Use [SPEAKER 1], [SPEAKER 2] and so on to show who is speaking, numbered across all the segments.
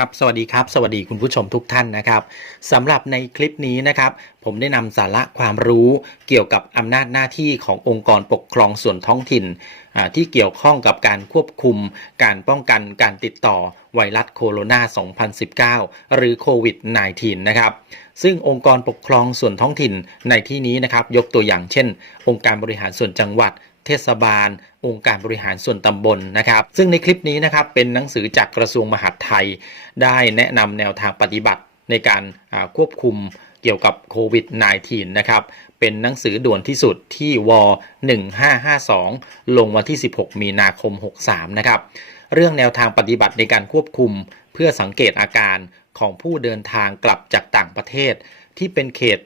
[SPEAKER 1] ครับสวัสดีครับ สวัสดีคุณผู้ชมทุกท่านนะครับสำหรับในคลิปนี้นะครับ ผมได้นำสาระความรู้เกี่ยวกับอำนาจหน้าที่ขององค์กรปกครองส่วนท้องถิ่น ที่เกี่ยวข้องกับการควบคุม การป้องกันการติดต่อไวรัสโคโรนา 2019 หรือโควิด -19 นะครับ ซึ่งองค์กรปกครองส่วนท้องถิ่นในที่นี้นะครับ ยกตัวอย่างเช่น องค์การบริหารส่วนจังหวัด เทศบาล องค์การบริหารส่วนตำบลนะครับ ซึ่งในคลิปนี้นะครับเป็นหนังสือจากกระทรวงมหาดไทย ได้แนะนำแนวทางปฏิบัติในการควบคุมเกี่ยวกับโควิด -19 นะครับ เป็นหนังสือด่วนที่สุดที่ว1552 ลงวันที่ 16 มีนาคม 63 นะครับ เรื่องแนวทางปฏิบัติในการควบคุมเพื่อสังเกตอาการ ของผู้เดินทางกลับจากต่างประเทศ ที่เป็นเขต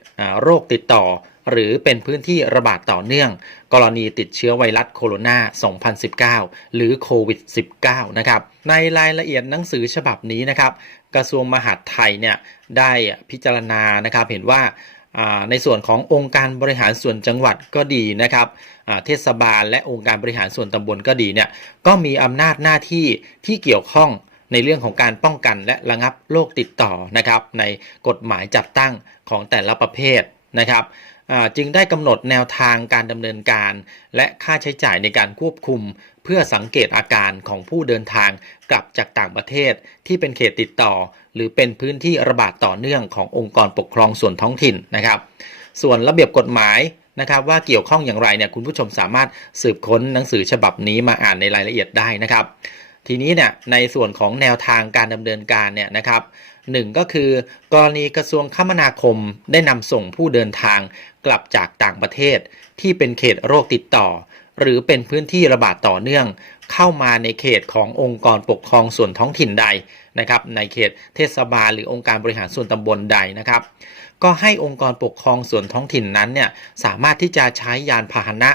[SPEAKER 1] โรคติดต่อ หรือเป็นพื้นที่ระบาดต่อเนื่อง กรณีติดเชื้อไวรัสโคโรนา 2019 หรือโควิด -19 นะครับ ในรายละเอียดหนังสือฉบับนี้นะครับ กระทรวงมหาดไทยเนี่ยได้พิจารณานะครับเห็นว่าในส่วนขององค์การบริหารส่วนจังหวัดก็ดีนะครับเทศบาลและองค์การบริหารส่วนตำบลก็ดีเนี่ยก็มีอำนาจหน้าที่ที่เกี่ยวข้อง ในเรื่องของการป้องกันและระงับโรคติดต่อนะครับ ในกฎหมายจัดตั้งของแต่ละประเภทนะครับจึงได้กำหนดแนวทางการดำเนินการ และค่าใช้จ่ายในการควบคุม เพื่อสังเกตอาการของผู้เดินทางกลับจากต่างประเทศที่เป็นเขตติดต่อ หรือเป็นพื้นที่ระบาดต่อเนื่องขององค์กรปกครองส่วนท้องถิ่นนะครับ ส่วนระเบียบกฎหมายนะครับว่าเกี่ยวข้องอย่างไรเนี่ยคุณผู้ชมสามารถสืบค้นหนังสือฉบับนี้มาอ่านในรายละเอียดได้นะครับ ทีนี้เนี่ยในส่วนของแนวทางการดำเนินการเนี่ยนะครับหนึ่งก็คือกรณีกระทรวงคมนาคมได้นำส่งผู้เดินทางกลับจากต่างประเทศ ที่เป็นเขตโรคติดต่อ หรือเป็นพื้นที่ระบาดต่อเนื่อง เข้ามาในเขตขององค์กรปกครองส่วนท้องถิ่นใดนะครับ ในเขตเทศบาลหรือองค์การบริหารส่วนตำบลใดนะครับ ก็ให้องค์กรปกครองส่วนท้องถิ่นนั้นเนี่ยสามารถที่จะใช้ยานพาหนะ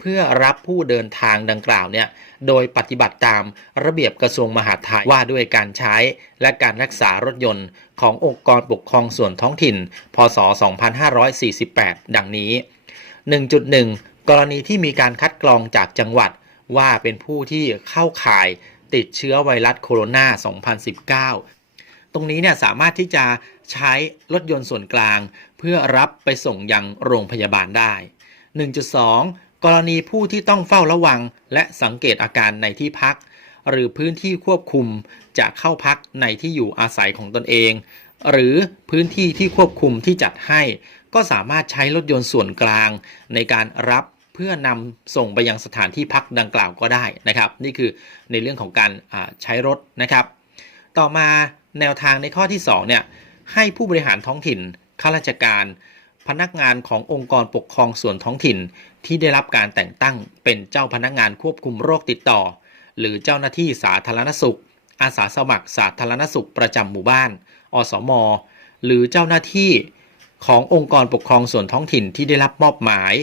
[SPEAKER 1] เพื่อรับผู้เดินทางดังกล่าวเนี่ยโดยปฏิบัติตามระเบียบกระทรวงมหาดไทยว่าด้วยการใช้และการรักษารถยนต์ขององค์กรปกครองส่วนท้องถิ่น พศ 2548 ดังนี้ 1.1 กรณีที่มีการคัดกรองจากจังหวัดว่าเป็นผู้ที่เข้าข่ายติดเชื้อไวรัสโคโรนา 2019 ตรงนี้เนี่ยสามารถที่จะใช้รถยนต์ส่วนกลาง เพื่อรับไปส่งยังโรงพยาบาลได้ 1.2 กรณีผู้ที่ต้องเฝ้าระวัง และสังเกตอาการในที่พัก หรือพื้นที่ควบคุมจะเข้าพักในที่อยู่อาศัยของตนเอง หรือพื้นที่ที่ควบคุมที่จัดให้ ก็สามารถใช้รถยนต์ส่วนกลาง ในการรับเพื่อนำส่งไปยังสถานที่พักดังกล่าวก็ได้นะครับ นี่คือในเรื่องของการใช้รถนะครับ ต่อมาแนวทางในข้อที่2เนี่ยให้ผู้บริหารท้องถิ่นข้าราชการ พนักงานขององค์กรปกครองส่วนท้องถิ่น ที่ได้รับการแต่งตั้งเป็นเจ้าพนักงานควบคุมโรคติดต่อ หรือเจ้าหน้าที่สาธารณสุข อาสาสมัครสาธารณสุขประจำหมู่บ้าน อสม หรือเจ้าหน้าที่ขององค์กรปกครองส่วนท้องถิ่นที่ได้รับมอบหมาย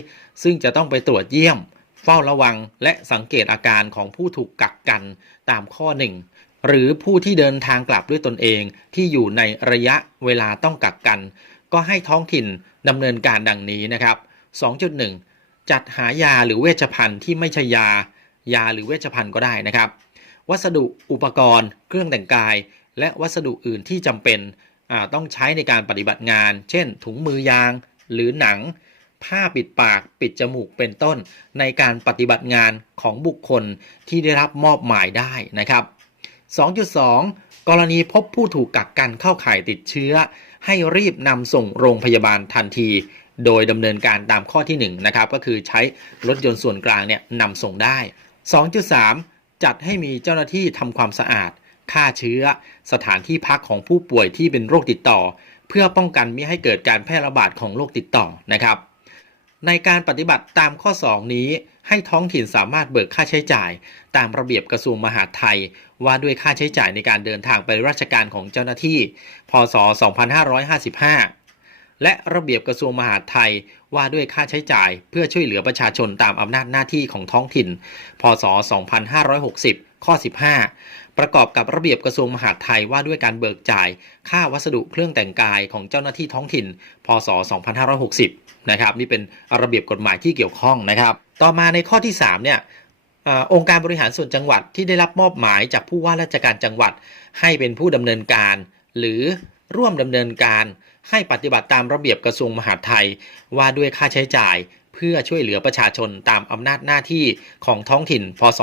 [SPEAKER 1] ซึ่งจะต้องไปตรวจเยี่ยม เฝ้าระวังและสังเกตอาการของผู้ถูกกักกันตามข้อหนึ่งหรือผู้ที่เดินทางกลับด้วยตนเองที่อยู่ในระยะเวลาต้องกักกัน ก็ให้ท้องถิ่นดำเนินการดังนี้นะครับ 2.1 จัดหายาหรือเวชภัณฑ์ที่ไม่ใช่ยา ยาหรือเวชภัณฑ์ก็ได้นะครับ วัสดุอุปกรณ์ เครื่องแต่งกาย และวัสดุอื่นที่จำเป็นต้องใช้ในการปฏิบัติงาน เช่น ถุงมือยาง หรือหนัง ผ้าปิดปากปิดจมูกเป็นต้น ในการปฏิบัติงานของบุคคลที่ได้รับมอบหมายได้นะครับ 2.2 กรณีพบผู้ถูกกักกันเข้าข่ายติดเชื้อ ให้รีบนำส่งโรงพยาบาลทันที โดยดำเนินการตามข้อที่1นะครับก็คือใช้รถยนต์ส่วนกลางเนี่ยนำส่งได้ 2.3 จัดให้มีเจ้าหน้าที่ทำความสะอาดฆ่าเชื้อ สถานที่พักของผู้ป่วยที่เป็นโรคติดต่อ เพื่อป้องกันไม่ให้เกิดการแพร่ระบาดของโรคติดต่อนะครับ ในการปฏิบัติตามข้อ 2 นี้ ให้ท้องถิ่นสามารถเบิกค่าใช้จ่าย ตามระเบียบกระทรวงมหาดไทย ว่าด้วยค่าใช้จ่ายในการเดินทางไปราชการของเจ้าหน้าที่ พศ 2555 และระเบียบกระทรวงมหาดไทยว่าด้วยค่าใช้จ่าย เพื่อช่วยเหลือประชาชนตามอำนาจหน้าที่ของท้องถิ่น พศ 2560 ข้อ 15 ประกอบกับระเบียบกระทรวงมหาดไทยว่าด้วยการเบิกจ่ายค่าวัสดุเครื่องแต่งกายของเจ้าหน้าที่ท้องถิ่น พศ 2560 นะครับนี่เป็นระเบียบกฎหมายที่เกี่ยวข้องนะครับ ต่อมาในข้อที่ 3 เนี่ยอองค์การบริหารส่วนจังหวัดที่ได้รับมอบหมายจากผู้ว่าราชการจังหวัด ให้เป็นผู้ดำเนินการ หรือร่วมดำเนินการให้ปฏิบัติตามระเบียบกระทรวงมหาดไทย ว่าด้วยค่าใช้จ่าย เพื่อช่วยเหลือประชาชนตามอำนาจหน้าที่ของท้องถิ่น พศ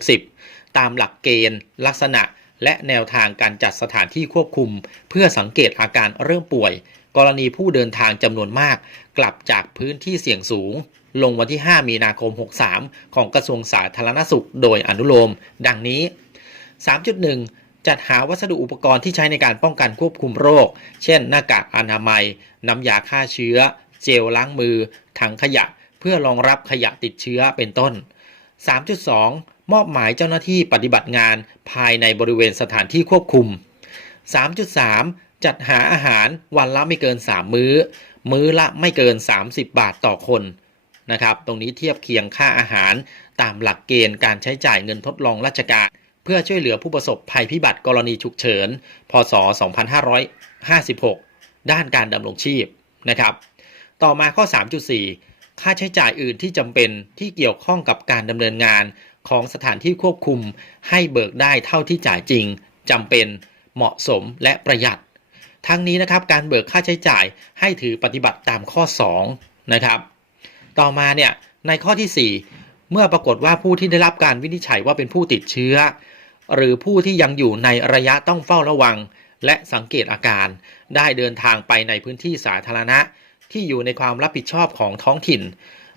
[SPEAKER 1] 2560 ตามหลักเกณฑ์ ลักษณะ และแนวทางการจัดสถานที่ควบคุม เพื่อสังเกตอาการเริ่มป่วย กรณีผู้เดินทางจำนวนมาก กลับจากพื้นที่เสี่ยงสูง ลงวันที่ 5 มีนาคม 63 ของกระทรวงสาธารณสุข โดยอนุโลม ดังนี้ 3.1จัดหาวัสดุอุปกรณ์ที่ใช้ในการป้องกันควบคุมโรค เช่น หน้ากากอนามัย น้ำยาฆ่าเชื้อ เจลล้างมือ ถังขยะ เพื่อรองรับขยะติดเชื้อเป็นต้น 3.2 มอบหมายเจ้าหน้าที่ปฏิบัติงานภายในบริเวณสถานที่ควบคุม 3.3 จัดหาอาหารวันละไม่เกิน 3 มื้อ มื้อละไม่เกิน 30 บาทต่อคนนะครับ ตรงนี้เทียบเคียงค่าอาหารตามหลักเกณฑ์การใช้จ่ายเงินทดลองราชการ เพื่อช่วยเหลือผู้ประสบภัยพิบัติกรณีฉุกเฉิน พศ 2556 ด้านการดำรงชีพนะครับ ต่อมาข้อ 3.4 ค่าใช้จ่ายอื่นที่จำเป็นที่เกี่ยวข้องกับการดำเนินงาน ของสถานที่ควบคุมให้เบิกได้เท่าที่จ่ายจริงจำเป็นเหมาะสมและประหยัด ทั้งนี้นะครับการเบิกค่าใช้จ่ายให้ถือปฏิบัติตามข้อ 2 นะครับ ต่อมาเนี่ยในข้อที่ 4 เมื่อปรากฏว่าผู้ที่ได้รับการวินิจฉัยว่าเป็นผู้ติดเชื้อ หรือผู้ที่ยังอยู่ในระยะต้องเฝ้าระวัง และสังเกตอาการ ได้เดินทางไปในพื้นที่สาธารณะ ที่อยู่ในความรับผิดชอบของท้องถิ่น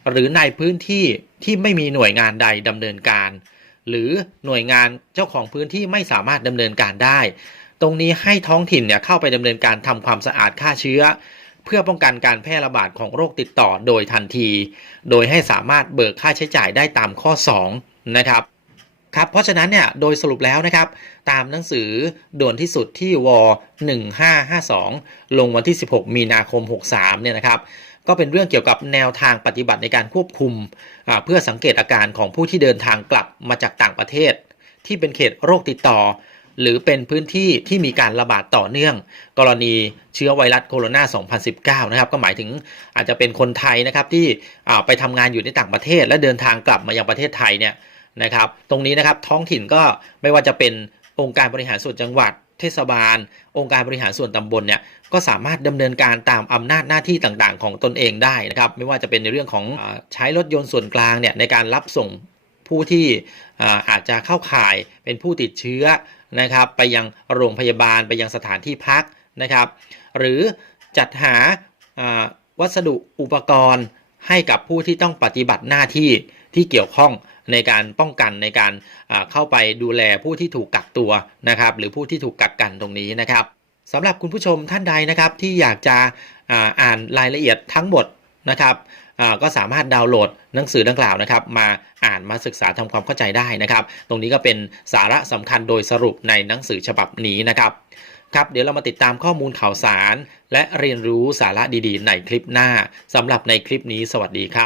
[SPEAKER 1] หรือในพื้นที่ที่ไม่มีหน่วยงานใดดำเนินการ หรือหน่วยงานเจ้าของพื้นที่ไม่สามารถดำเนินการได้ ตรงนี้ให้ท้องถิ่นเนี่ยเข้าไปดำเนินการทำความสะอาดฆ่าเชื้อ เพื่อป้องกันการแพร่ระบาดของโรคติดต่อโดยทันที โดยให้สามารถเบิกค่าใช้จ่ายได้ตามข้อ 2 นะครับ ครับเพราะฉะนั้นเนี่ยโดยสรุปแล้วนะครับ ตามหนังสือด่วนที่สุดที่ว1552 ลงวันที่ 16 มีนาคม 63 เนี่ยนะครับ ก็เป็นเรื่องเกี่ยวกับแนวทางปฏิบัติในการควบคุม เพื่อสังเกตอาการของผู้ที่เดินทางกลับมาจากต่างประเทศ ที่เป็นเขตโรคติดต่อ หรือเป็นพื้นที่ที่มีการระบาดต่อเนื่อง กรณีเชื้อไวรัสโคโรนา 2019 นะครับ ก็หมายถึงอาจจะเป็นคนไทยนะครับที่ไปทำงานอยู่ในต่างประเทศ และเดินทางกลับมายังประเทศไทยเนี่ย นะครับ ตรงนี้นะครับท้องถิ่นก็ไม่ว่าจะเป็นองค์การบริหารส่วนจังหวัด เทศบาล องค์การบริหารส่วนตำบลเนี่ยก็สามารถดำเนินการตามอำนาจหน้าที่ต่างๆ ของตนเองได้นะครับ ไม่ว่าจะเป็นในเรื่องของอใช้รถยนต์ส่วนกลางเนี่ยในการรับส่งผู้ที่อาจจะเข้าข่ายเป็นผู้ติดเชื้อนะครับไปยังโรงพยาบาลไปยังสถานที่พักนะครับ หรือจัดหาวัสดุอุปกรณ์ให้กับผู้ที่ต้องปฏิบัติหน้าที่ที่เกี่ยวข้อง ในการป้องกันในการเข้าไปดูแลผู้ที่ถูกกักตัวนะครับ หรือผู้ที่ถูกกักกันตรงนี้นะครับสำหรับคุณผู้ชมท่านใดนะครับที่อยากจะอ่านรายละเอียดทั้งหมดนะครับก็สามารถดาวน์โหลดหนังสือดังกล่าวนะครับ มาอ่านมาศึกษาทำความเข้าใจได้นะครับ ตรงนี้ก็เป็นสาระสำคัญโดยสรุปในหนังสือฉบับนี้นะครับครับเดี๋ยวเรามาติดตามข้อมูลข่าวสาร และเรียนรู้สาระดีๆ ในคลิปหน้าสำหรับในคลิปนี้สวัสดีครับ